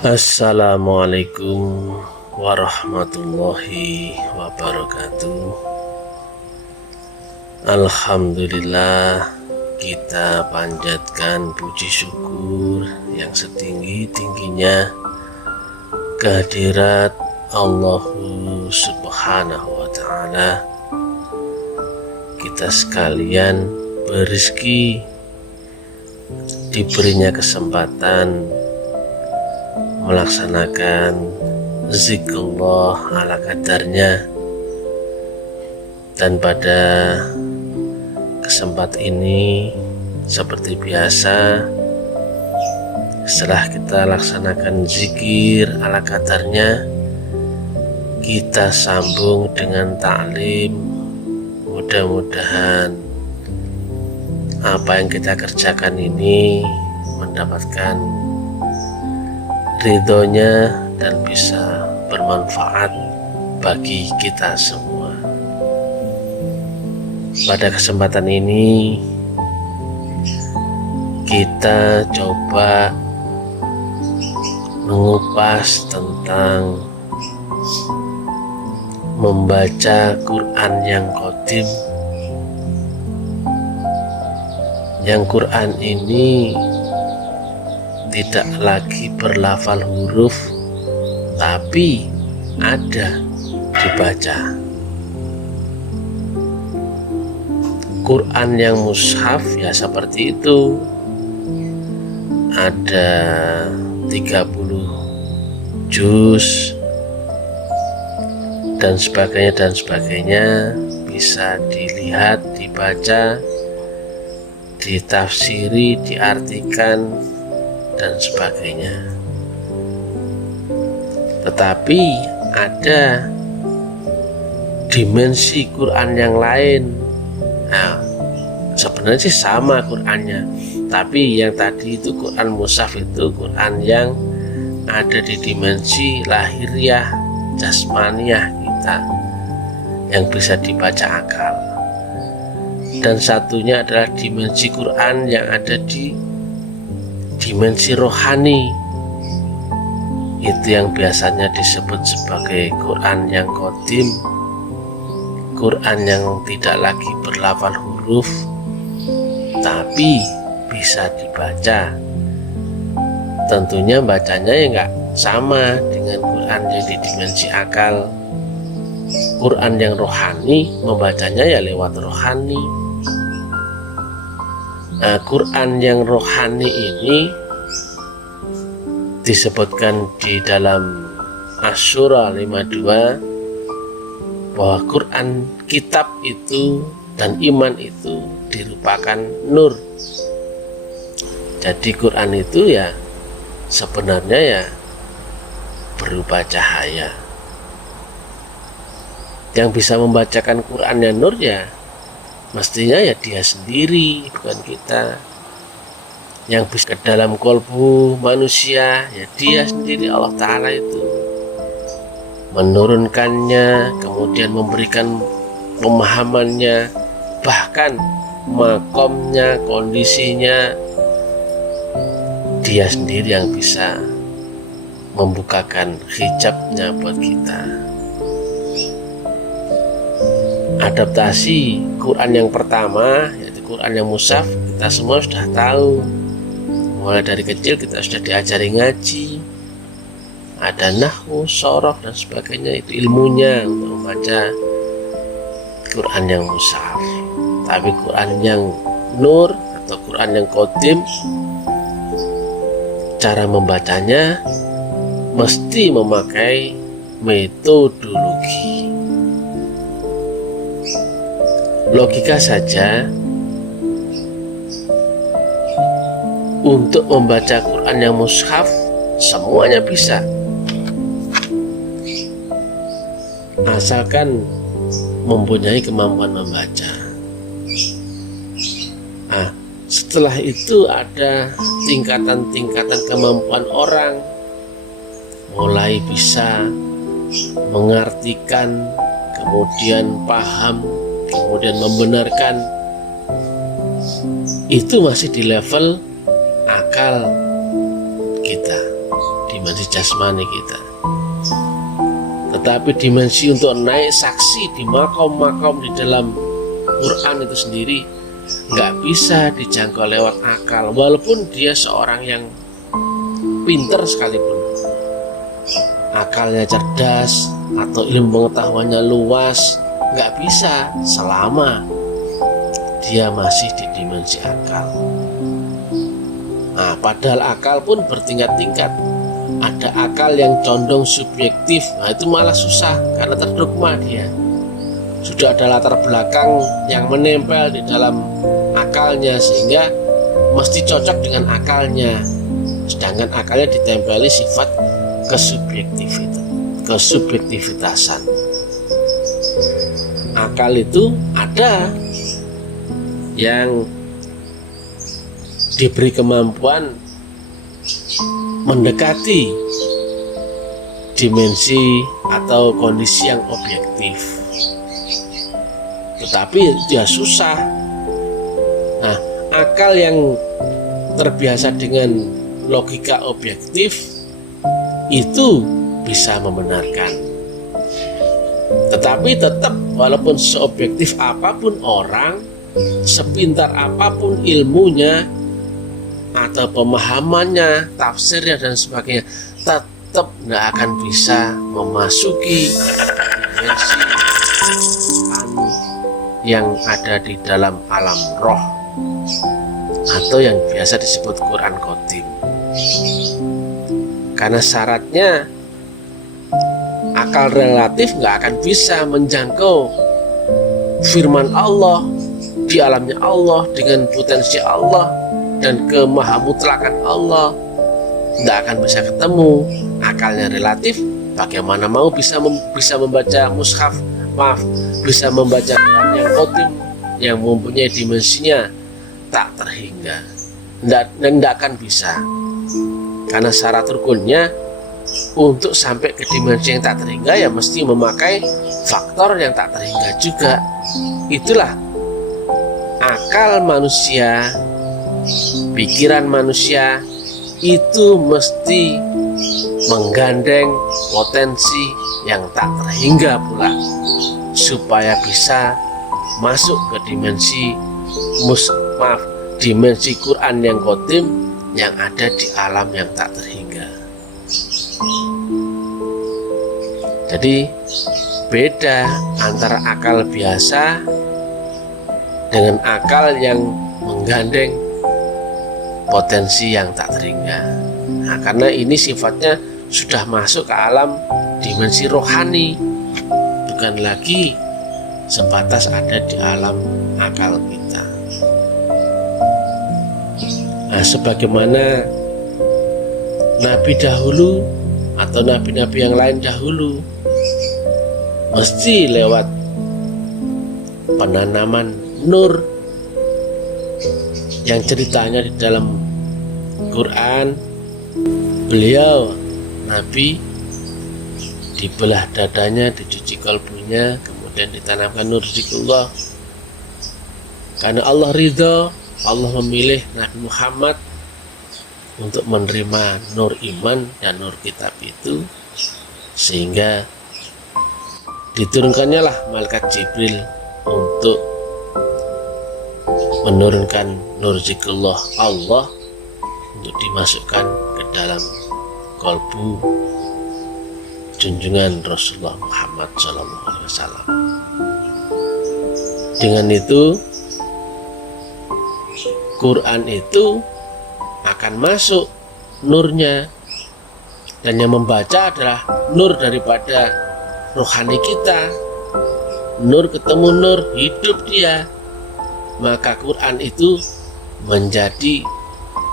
Assalamualaikum warahmatullahi wabarakatuh. Alhamdulillah, kita panjatkan puji syukur yang setinggi-tingginya kehadirat Allah Subhanahu wa Ta'ala. Kita sekalian berrezeki, diberinya kesempatan melaksanakan zikrullah ala kadarnya, dan pada kesempatan ini seperti biasa, setelah kita laksanakan zikir ala kadarnya, kita sambung dengan taklim. Mudah-mudahan apa yang kita kerjakan ini mendapatkan ridhonya dan bisa bermanfaat bagi kita semua. Pada kesempatan ini kita coba mengupas tentang membaca Quran yang qadim. Yang Quran ini tidak lagi berlafal huruf, tapi ada dibaca. Quran yang mushaf ya seperti itu, ada 30 juz dan sebagainya, bisa dilihat, dibaca, ditafsiri, diartikan dan sebagainya. Tetapi ada dimensi Quran yang lain. Nah, sebenarnya sih sama Qurannya, tapi yang tadi itu Quran mushaf itu Quran yang ada di dimensi lahiriah, jasmaniah kita, yang bisa dibaca akal. Dan satunya adalah dimensi Quran yang ada di dimensi rohani, itu yang biasanya disebut sebagai Quran yang qadim, Quran yang tidak lagi berlafal huruf tapi bisa dibaca. Tentunya bacanya ya nggak sama dengan Quran yang di dimensi akal. Quran yang rohani membacanya ya lewat rohani. Nah, Quran yang rohani ini disebutkan di dalam Asy-Syura 52 bahwa Quran kitab itu dan iman itu dirupakan nur. Jadi Quran itu ya sebenarnya ya berupa cahaya. Yang bisa membacakan Quran yang nur ya mestinya ya dia sendiri, bukan kita. Yang bisa ke dalam kolbu manusia ya dia sendiri, Allah Ta'ala itu menurunkannya, kemudian memberikan pemahamannya, bahkan makomnya, kondisinya, dia sendiri yang bisa membukakan hijabnya buat kita. Adaptasi Quran yang pertama, yaitu Quran yang mushaf, kita semua sudah tahu. Mulai dari kecil kita sudah diajari ngaji, ada nahwu, shoroh dan sebagainya, itu ilmunya untuk membaca Quran yang mushaf. Tapi Quran yang nur atau Quran yang qadim, cara membacanya mesti memakai metodologi. Logika saja, untuk membaca Quran yang mushaf semuanya bisa, asalkan mempunyai kemampuan membaca. Nah, setelah itu ada tingkatan-tingkatan kemampuan orang, mulai bisa mengartikan, kemudian paham, kemudian membenarkan. Itu masih di level akal kita, di dimensi jasmani kita. Tetapi dimensi untuk naik saksi di makom-makom di dalam Quran itu sendiri nggak bisa dijangkau lewat akal, walaupun dia seorang yang pinter sekalipun, akalnya cerdas atau ilmu pengetahuannya luas, nggak bisa selama dia masih di dimensi akal. Nah, padahal akal pun bertingkat-tingkat. Ada akal yang condong subjektif, nah itu malah susah karena terdogma dia. Sudah ada latar belakang yang menempel di dalam akalnya sehingga mesti cocok dengan akalnya. Sedangkan akalnya ditempeli sifat kesubjektivitasan. Akal itu ada yang diberi kemampuan mendekati dimensi atau kondisi yang objektif, tetapi dia susah. Nah, akal yang terbiasa dengan logika objektif itu bisa membenarkan, tetapi tetap walaupun seobjektif apapun orang, sepintar apapun ilmunya atau pemahamannya, tafsirnya dan sebagainya, tetap tidak akan bisa memasuki dimensi yang ada di dalam alam roh atau yang biasa disebut Quran Qadim. Karena syaratnya akal relatif nggak akan bisa menjangkau firman Allah di alamnya Allah dengan potensi Allah dan kemahamutlakan Allah, tidak akan bisa ketemu. Akalnya relatif, bagaimana mau bisa membaca mushaf, bisa membaca Quran yang qadim yang mempunyai dimensinya tak terhingga, tidak akan bisa. Karena syarat rukunnya untuk sampai ke dimensi yang tak terhingga ya mesti memakai faktor yang tak terhingga juga. Itulah akal manusia, pikiran manusia itu mesti menggandeng potensi yang tak terhingga pula supaya bisa masuk ke dimensi dimensi Quran yang qadim yang ada di alam yang tak terhingga. Jadi beda antara akal biasa dengan akal yang menggandeng potensi yang tak terhingga. Nah, karena ini sifatnya sudah masuk ke alam dimensi rohani, bukan lagi sebatas ada di alam akal kita. Nah, sebagaimana nabi dahulu atau nabi-nabi yang lain dahulu mesti lewat penanaman nur yang ceritanya di dalam Quran, beliau Nabi dibelah dadanya, dicuci kalbunya, kemudian ditanamkan nur zikrullah. Karena Allah ridho, Allah memilih Nabi Muhammad untuk menerima nur iman dan nur kitab itu, sehingga diturunkannya lah malaikat Jibril untuk menurunkan nur zikrullah Allah untuk dimasukkan ke dalam kalbu junjungan Rasulullah Muhammad SAW. Dengan itu Quran itu akan masuk nurnya, dan yang membaca adalah nur daripada rohani kita. Nur ketemu nur, hidup dia. Maka Quran itu menjadi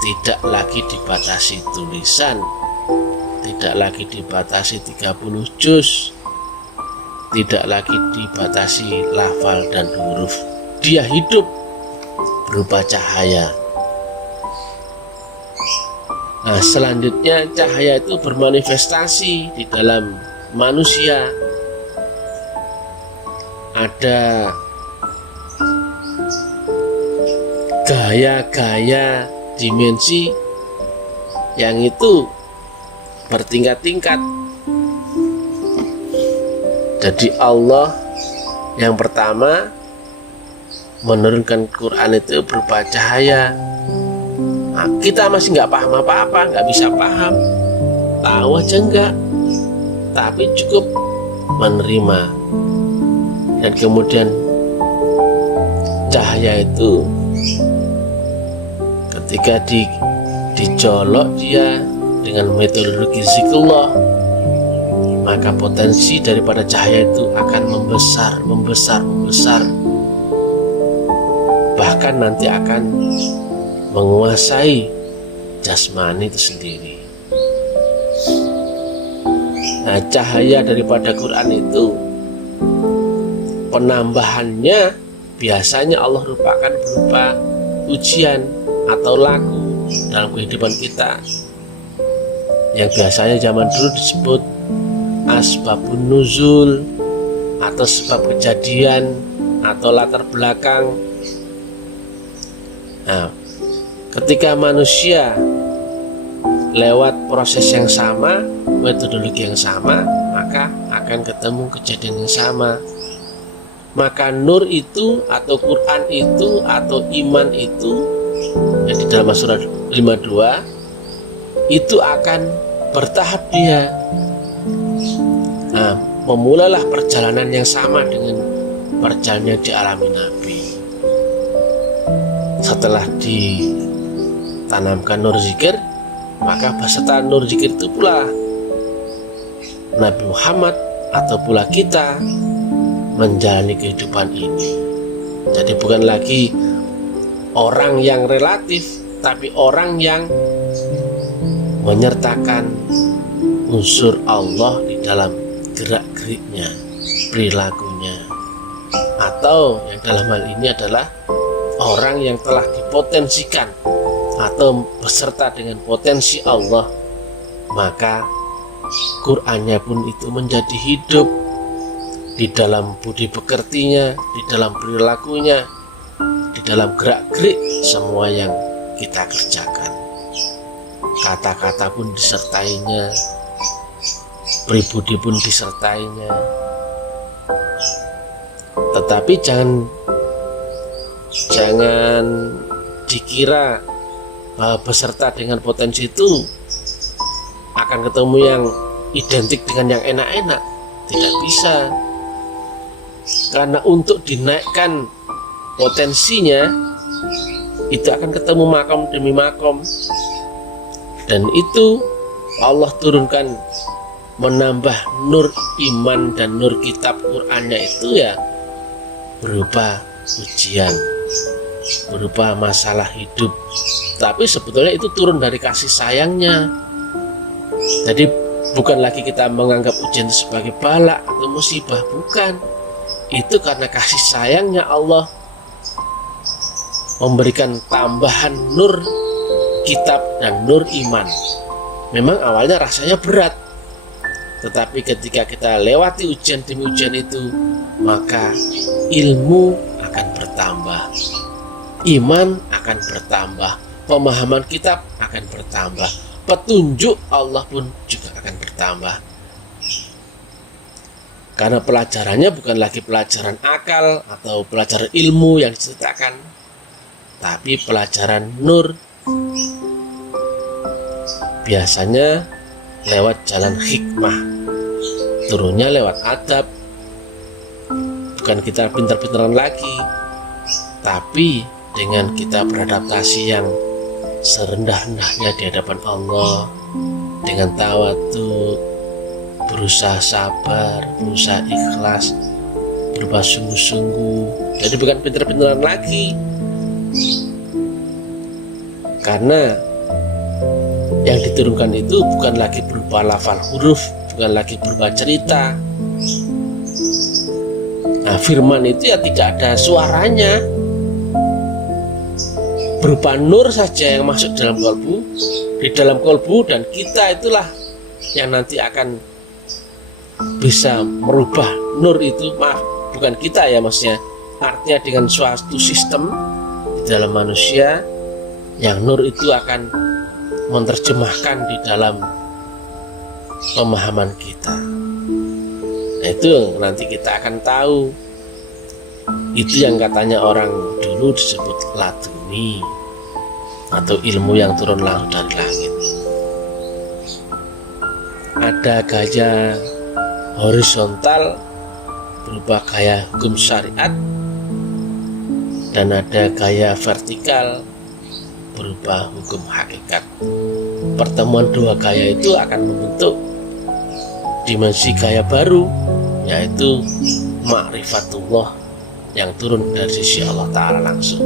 tidak lagi dibatasi tulisan, tidak lagi dibatasi 30 juz, tidak lagi dibatasi lafal dan huruf. Dia hidup berupa cahaya. Nah, selanjutnya cahaya itu bermanifestasi di dalam manusia. Ada gaya-gaya dimensi yang itu bertingkat-tingkat. Jadi Allah yang pertama menurunkan Quran itu berupa cahaya. Nah, kita masih nggak paham apa-apa, nggak bisa paham, tahu aja enggak, tapi cukup menerima. Dan kemudian cahaya itu ketika dicolok dia dengan metodologi zikrullah, maka potensi daripada cahaya itu akan membesar, bahkan nanti akan menguasai jasmani itu sendiri. Nah, cahaya daripada Quran itu penambahannya biasanya Allah rupakan berupa ujian atau laku dalam kehidupan kita, yang biasanya zaman dulu disebut asbabun nuzul atau sebab kejadian atau latar belakang. Nah, ketika manusia lewat proses yang sama, metodologi yang sama, maka akan ketemu kejadian yang sama. Maka nur itu atau Quran itu atau iman itu yang di dalam surat 52 itu akan bertahap dia. Nah, memulalah perjalanan yang sama dengan perjalanan yang dialami Nabi. Setelah ditanamkan nur zikir, maka beserta nur zikir itu pula Nabi Muhammad atau pula kita menjalani kehidupan ini. Jadi bukan lagi orang yang relatif, tapi orang yang menyertakan unsur Allah di dalam gerak-geriknya, perilakunya, atau yang dalam hal ini adalah orang yang telah dipotensikan atau beserta dengan potensi Allah, maka Qur'annya pun itu menjadi hidup di dalam budi pekertinya, di dalam perilakunya, di dalam gerak-gerik semua yang kita kerjakan. Kata-kata pun disertainya, pribadi pun disertainya. Tetapi jangan dikira bahwa beserta dengan potensi itu akan ketemu yang identik dengan yang enak-enak. Tidak bisa, karena untuk dinaikkan potensinya itu akan ketemu makom demi makom, dan itu Allah turunkan menambah nur iman dan nur kitab Qur'annya itu ya berupa ujian, berupa masalah hidup. Tapi sebetulnya itu turun dari kasih sayangnya. Jadi bukan lagi kita menganggap ujian itu sebagai bala atau musibah, bukan. Itu karena kasih sayangnya Allah memberikan tambahan nur kitab dan nur iman. Memang awalnya rasanya berat, tetapi ketika kita lewati ujian demi ujian itu, maka ilmu akan bertambah, iman akan bertambah, pemahaman kitab akan bertambah, petunjuk Allah pun juga akan bertambah. Karena pelajarannya bukan lagi pelajaran akal atau pelajaran ilmu yang diceritakan, tapi pelajaran nur. Biasanya lewat jalan hikmah, turunnya lewat adab. Bukan kita pintar-pintaran lagi, tapi dengan kita beradaptasi yang serendah-rendahnya di hadapan Allah, dengan tawadhu, berusaha sabar, berusaha ikhlas, berusaha sungguh-sungguh. Jadi bukan pintar-pintaran lagi, karena yang diturunkan itu bukan lagi berupa lafal huruf, bukan lagi berupa cerita. Nah, firman itu ya tidak ada suaranya, berupa nur saja yang masuk dalam kolbu, di dalam kolbu, dan kita itulah yang nanti akan bisa merubah nur itu. Maaf, bukan kita ya maksudnya, artinya dengan suatu sistem di dalam manusia yang nur itu akan menerjemahkan di dalam pemahaman kita. Nah, itu nanti kita akan tahu. Itu yang katanya orang dulu disebut laduni, atau ilmu yang turun langsung dari langit. Ada gaya horizontal berupa gaya hukum syariat, dan ada gaya vertikal berupa hukum hakikat. Pertemuan dua gaya itu akan membentuk dimensi gaya baru, yaitu ma'rifatullah yang turun dari sisi Allah Ta'ala langsung.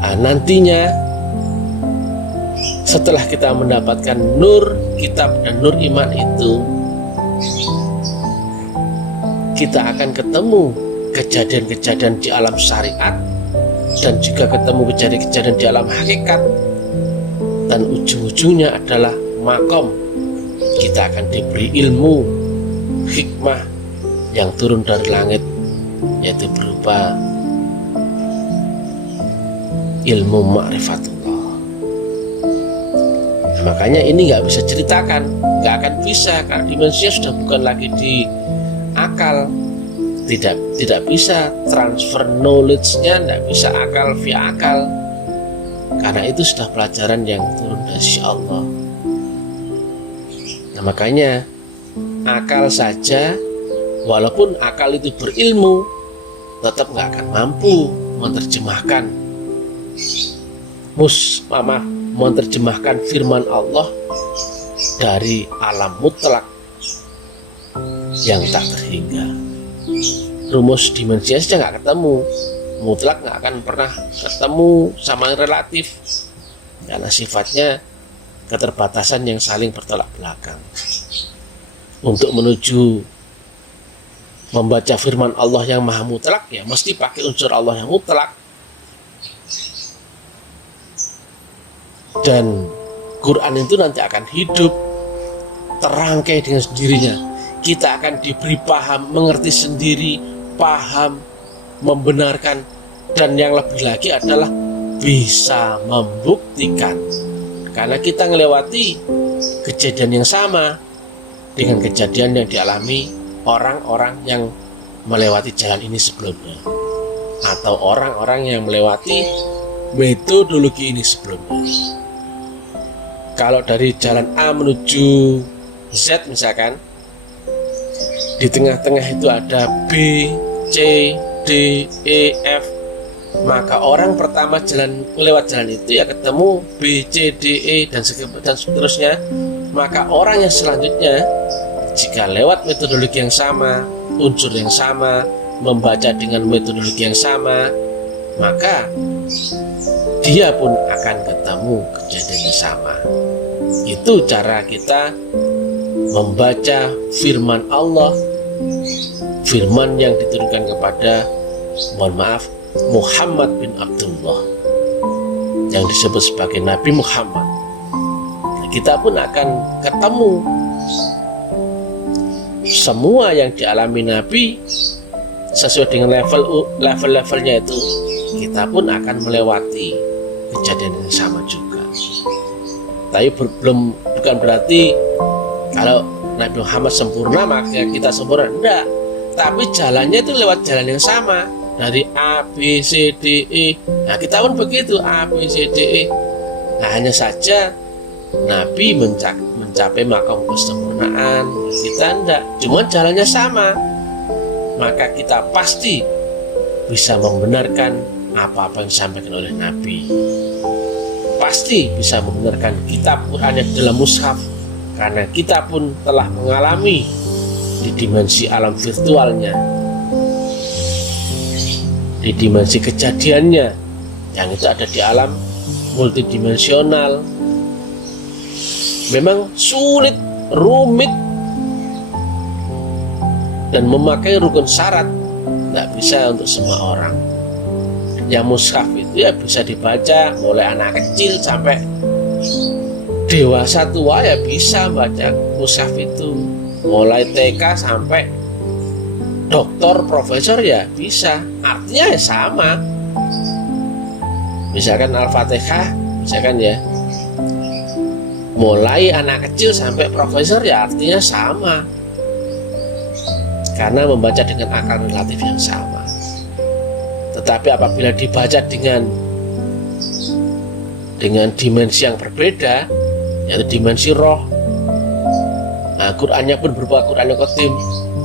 Nah, nantinya setelah kita mendapatkan nur kitab dan nur iman itu, kita akan ketemu kejadian-kejadian di alam syariat dan juga ketemu kejadian-kejadian di alam hakikat, dan ujung-ujungnya adalah makom. Kita akan diberi ilmu hikmah yang turun dari langit, yaitu berupa ilmu ma'rifatullah. Nah, makanya ini nggak bisa ceritakan, nggak akan bisa, karena dimensinya sudah bukan lagi di akal. Tidak bisa transfer knowledge-nya, tidak bisa akal via akal, karena itu sudah pelajaran yang turun dari sisi Allah. Nah, makanya akal saja, walaupun akal itu berilmu, tetap nggak akan mampu menerjemahkan menerjemahkan firman Allah dari alam mutlak yang tak terhingga. Rumus dimensinya saja nggak ketemu, mutlak nggak akan pernah ketemu sama relatif, karena sifatnya keterbatasan yang saling bertolak belakang. Untuk menuju membaca firman Allah yang maha mutlak, ya mesti pakai unsur Allah yang mutlak. Dan Quran itu nanti akan hidup, terangkai dengan sendirinya. Kita akan diberi paham, mengerti sendiri, paham, membenarkan, dan yang lebih lagi adalah bisa membuktikan. Karena kita melewati kejadian yang sama dengan kejadian yang dialami orang-orang yang melewati jalan ini sebelumnya, atau orang-orang yang melewati metodologi ini sebelumnya. Kalau dari jalan A menuju Z misalkan, di tengah-tengah itu ada B, C, D, E, F, maka orang pertama lewat jalan itu ya ketemu B, C, D, E, dan seterusnya. Maka orang yang selanjutnya, jika lewat metodologi yang sama, unsur yang sama, membaca dengan metodologi yang sama, maka dia pun akan ketemu kejadian yang sama. Itu cara kita membaca firman Allah, firman yang diturunkan kepada, mohon maaf, Muhammad bin Abdullah, yang disebut sebagai Nabi Muhammad. Nah, kita pun akan ketemu semua yang dialami Nabi sesuai dengan level-levelnya itu. Kita pun akan melewati kejadian yang sama juga. Tapi bukan berarti kalau Nabi Muhammad sempurna maka kita sempurna, enggak. Tapi jalannya itu lewat jalan yang sama, dari A, B, C, D, E. Nah, kita pun begitu, A, B, C, D, E. Nah, hanya saja Nabi mencapai makam kesempurnaan, kita enggak. Cuma jalannya sama, maka kita pasti bisa membenarkan apa-apa yang disampaikan oleh Nabi. Pasti bisa membenarkan kitab Quran yang dalam mushaf, karena kita pun telah mengalami di dimensi alam virtualnya, di dimensi kejadiannya, yang itu ada di alam multidimensional. Memang sulit, rumit, dan memakai rukun syarat, tidak bisa untuk semua orang. Yang mushaf itu ya bisa dibaca mulai anak kecil sampai dewasa tua, ya bisa baca mushaf itu, mulai TK sampai doktor, profesor ya bisa. Artinya ya sama. Misalkan Al-Fatihah, misalkan ya, mulai anak kecil sampai profesor ya artinya sama, karena membaca dengan akar relatif yang sama. Tetapi apabila dibaca dengan dimensi yang berbeda, yaitu dimensi roh, nah Qurannya pun berupa Quran yang qadim,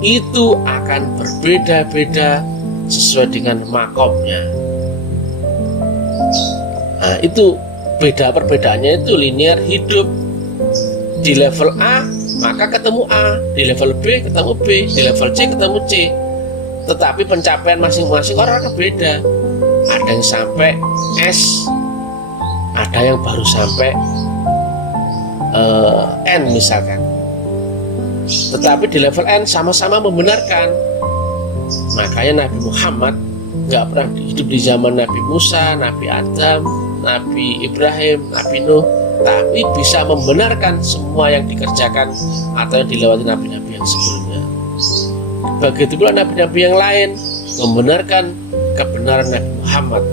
itu akan berbeda-beda sesuai dengan makomnya. Nah itu perbedaannya itu linear hidup. Di level A maka ketemu A, di level B ketemu B, di level C ketemu C. Tetapi pencapaian masing-masing orang beda. Ada yang sampai S, ada yang baru sampai N misalkan. Tetapi di level N sama-sama membenarkan. Makanya Nabi Muhammad nggak pernah hidup di zaman Nabi Musa, Nabi Adam, Nabi Ibrahim, Nabi Nuh, tapi bisa membenarkan semua yang dikerjakan atau yang dilewati nabi-nabi yang sebelumnya. Begitu pula nabi-nabi yang lain membenarkan kebenaran Nabi Muhammad,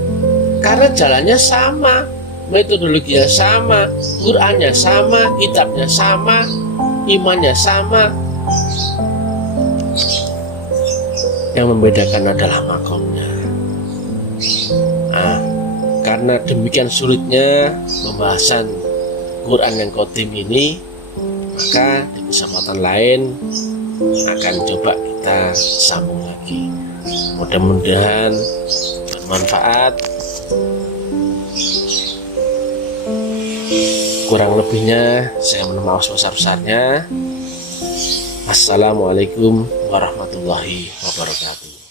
karena jalannya sama, metodologinya sama, Qurannya sama, kitabnya sama, imannya sama. Yang membedakan adalah makomnya. Nah, karena demikian sulitnya pembahasan Quran yang qadim ini, maka di kesempatan lain akan coba kita sambung lagi. Mudah-mudahan bermanfaat. Kurang lebihnya saya mohon maaf sebesar-besarnya. Assalamualaikum warahmatullahi wabarakatuh.